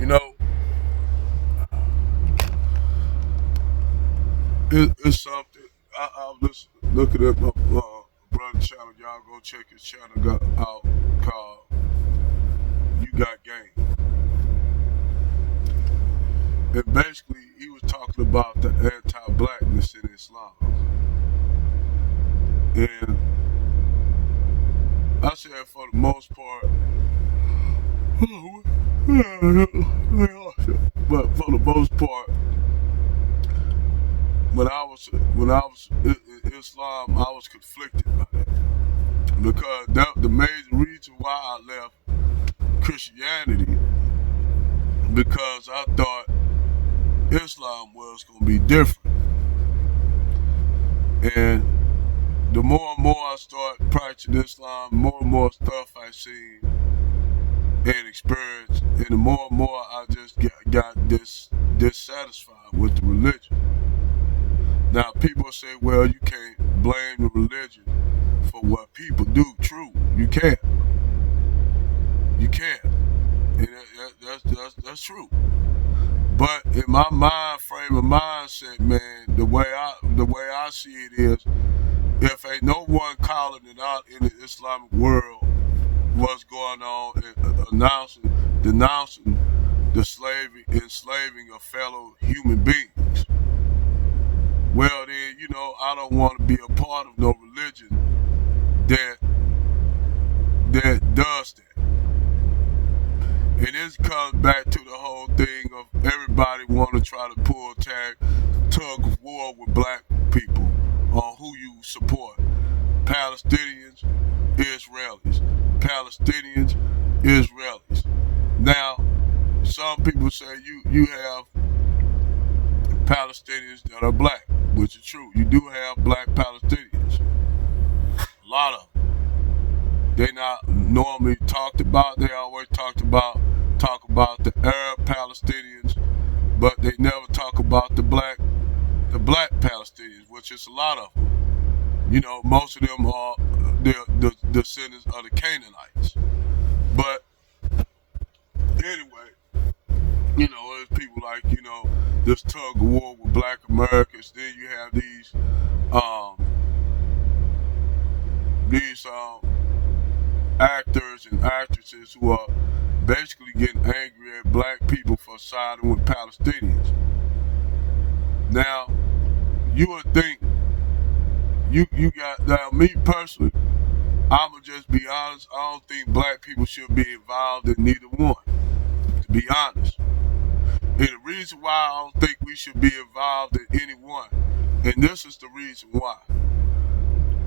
You know, it's something. I was looking at my brother channel. Y'all go check his channel out called "You Got Game," and basically he was talking about the anti-blackness in Islam. And I said, for the most part, but for the most part, when I was in Islam, I was conflicted by that because the major reason why I left Christianity because I thought Islam was gonna be different, and the more and more I start practicing Islam, more and more stuff I see and experience, and the more and more I just got dissatisfied with the religion. Now people say, well, you can't blame the religion for what people do. True, you can't. You can't, and that's true. But in my frame of mindset, man, the way I see it is, if ain't no one calling it out in the Islamic world, what's going on, and denouncing the enslaving of fellow human beings. Well, then, I don't want to be a part of no religion that does that. And this comes back to the whole thing of everybody want to try to pull tug of war with black people on who you support. Palestinians, Israelis. Palestinians, Israelis. Now, some people say you have Palestinians that are black, which is true. You do have black Palestinians. A lot of them. They not normally talked about. They always talk about the Arab Palestinians, but they never talk about the black Palestinians, which is a lot of them. Most of them are the descendants of the Canaanites. But anyway, there's people like, this tug of war with black Americans. Then you have these actors and actresses who are basically getting angry at black people for siding with Palestinians. Now, you would think you got, now me personally, I'ma just be honest, I don't think black people should be involved in neither one, to be honest. And the reason why I don't think we should be involved in any one, and this is the reason why.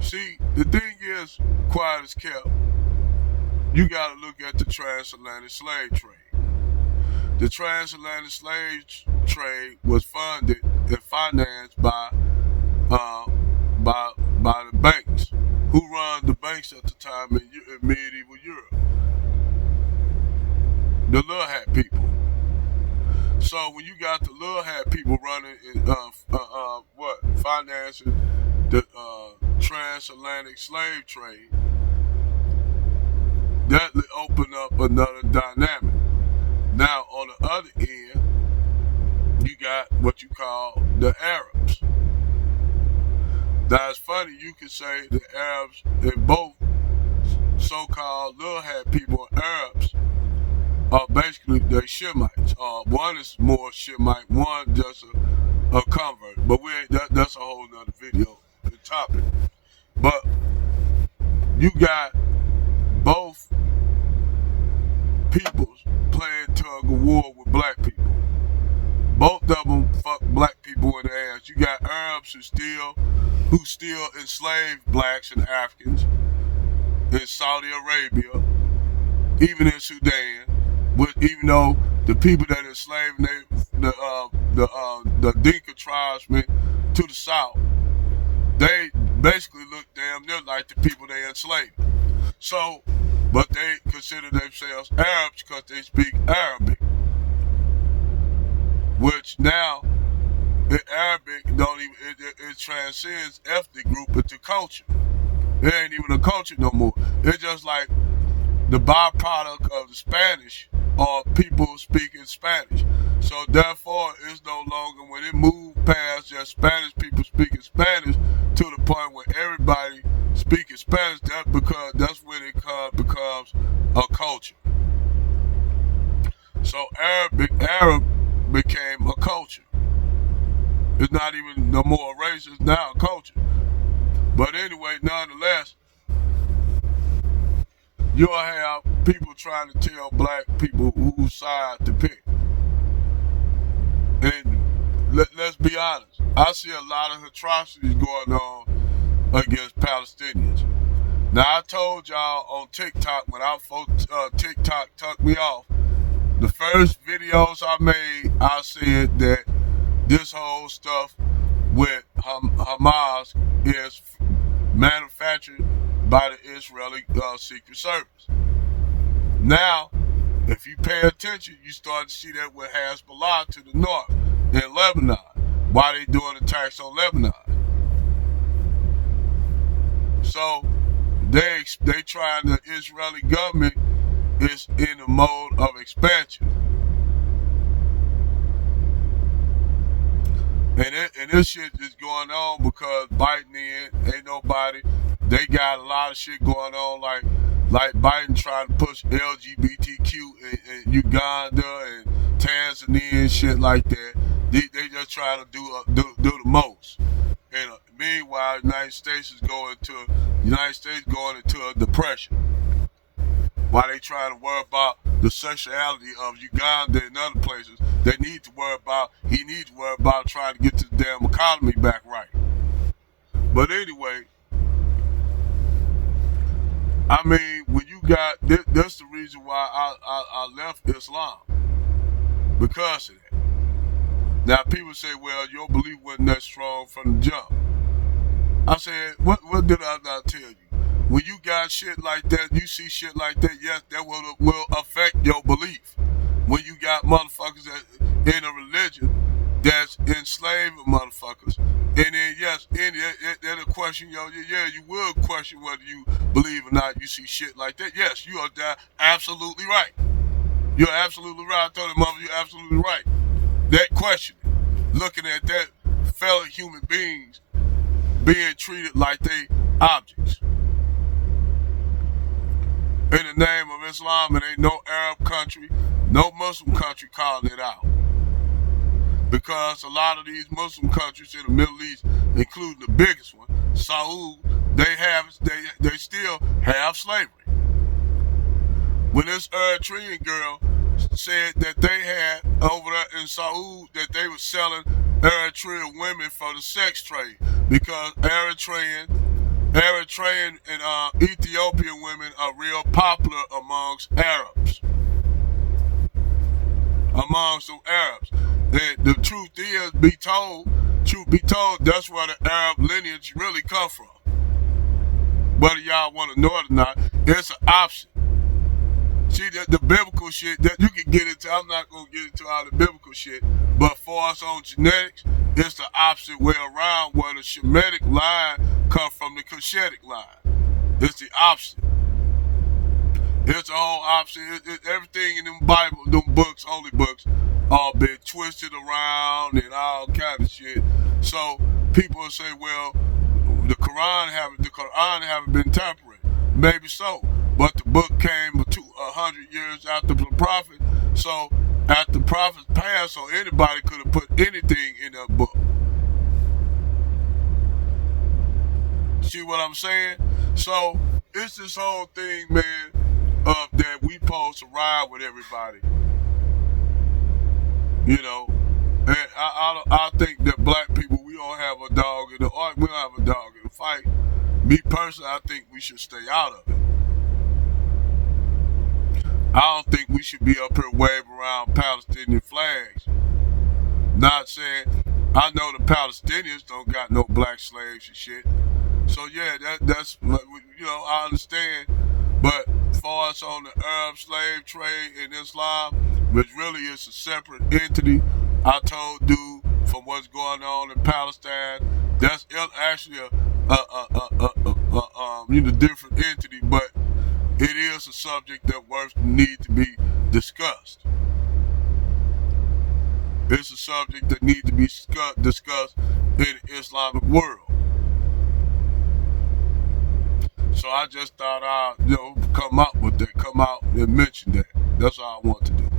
See, the thing is, quiet as kept, you gotta look at the transatlantic slave trade. The transatlantic slave trade was funded and financed by the banks. Who run the banks at the time in medieval Europe? The little hat people. So when you got the little hat people running, financing the transatlantic slave trade, that opened up another dynamic. Now on the other end, you got what you call the Arabs. Now it's funny, you can say the Arabs and both so-called little hat people and Arabs are basically they're Shemites. One is more Shemite, one just a convert. But that's a whole nother video, the topic. But you got both peoples playing tug of war with black people. Both of them fuck black people in the ass. You got Arabs who still enslave blacks and Africans in Saudi Arabia, even in Sudan. Even though the people that enslaved the Dinka tribesmen to the south, they basically look damn near like the people they enslaved. So, but they consider themselves Arabs because they speak Arabic, which now in Arabic don't even it transcends ethnic group into culture. It ain't even a culture no more. It's just like the byproduct of the Spanish are people speaking Spanish. So therefore, it's no longer, when it moved past just Spanish people speaking Spanish to the point where everybody speaking Spanish, that's when it becomes a culture. So Arab became a culture. It's not even no more a race, it's now a culture. But anyway, nonetheless, you'll have people trying to tell black people whose side to pick. And let's be honest, I see a lot of atrocities going on against Palestinians. Now, I told y'all on TikTok, when TikTok tucked me off, the first videos I made, I said that this whole stuff with Hamas is manufactured by the Israeli Secret Service. Now, if you pay attention, you start to see that with Hezbollah to the north in Lebanon. Why they doing attacks on Lebanon? So they trying, the Israeli government is in a mode of expansion. And this shit is going on because Biden ain't nobody. They got a lot of shit going on, like Biden trying to push LGBTQ in Uganda and Tanzania and shit like that. They just trying to do the most. And meanwhile, the United States going into a depression. While they trying to worry about the sexuality of Uganda and other places, he needs to worry about trying to get the damn economy back right. But anyway, I mean, when you got that's the reason why I left Islam, because of that. Now people say, well, your belief wasn't that strong from the jump. I said, what did I not tell you? When you got shit like that, you see shit like that, yes, that will affect your belief. When you got motherfuckers that in a religion that's enslaving motherfuckers, and then yes, it'll question you will question whether you believe or not. You see shit like that, yes, you are absolutely right. You're absolutely right. I told him, mother, you're absolutely right. That question, looking at that fellow human beings being treated like they objects. In the name of Islam, it ain't no Arab country, no Muslim country calling it out. Because a lot of these Muslim countries in the Middle East, including the biggest one, Saudi, they still have slavery. When this Eritrean girl said that they had over there in Saudi that they were selling Eritrean women for the sex trade, because Eritrean and Ethiopian women are real popular amongst Arabs. Amongst some Arabs. And the truth be told, that's where the Arab lineage really come from. Whether y'all want to know it or not, it's an option. See, the biblical shit that you can get into, I'm not going to get into all the biblical shit, but for us on genetics, it's the opposite way around, where the Shemitic line comes from the Cushitic line. It's the opposite. It's the whole opposite. Everything in them Bible, them books, holy books, all been twisted around and all kind of shit. So people will say, well, the Quran haven't been tampered. Maybe so. But the book came 100 years after the prophet. So after the prophet passed, so anybody could have put anything in that book. See what I'm saying? So it's this whole thing, man, of that we supposed to ride with everybody. You know, and I think that black people, we don't have a dog in the fight. We don't have a dog in the fight. Me personally, I think we should stay out of it. I don't think we should be up here waving around Palestinian flags. Not saying, I know the Palestinians don't got no black slaves and shit. So yeah, that's, you know, I understand. But as far as on the Arab slave trade in Islam, which really is a separate entity, I told dude, from what's going on in Palestine, that's actually a different entity, but it is a subject that need to be discussed. It's a subject that needs to be discussed in the Islamic world. So I just thought I'd, come out with that, come out and mention that. That's all I want to do.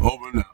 Over now.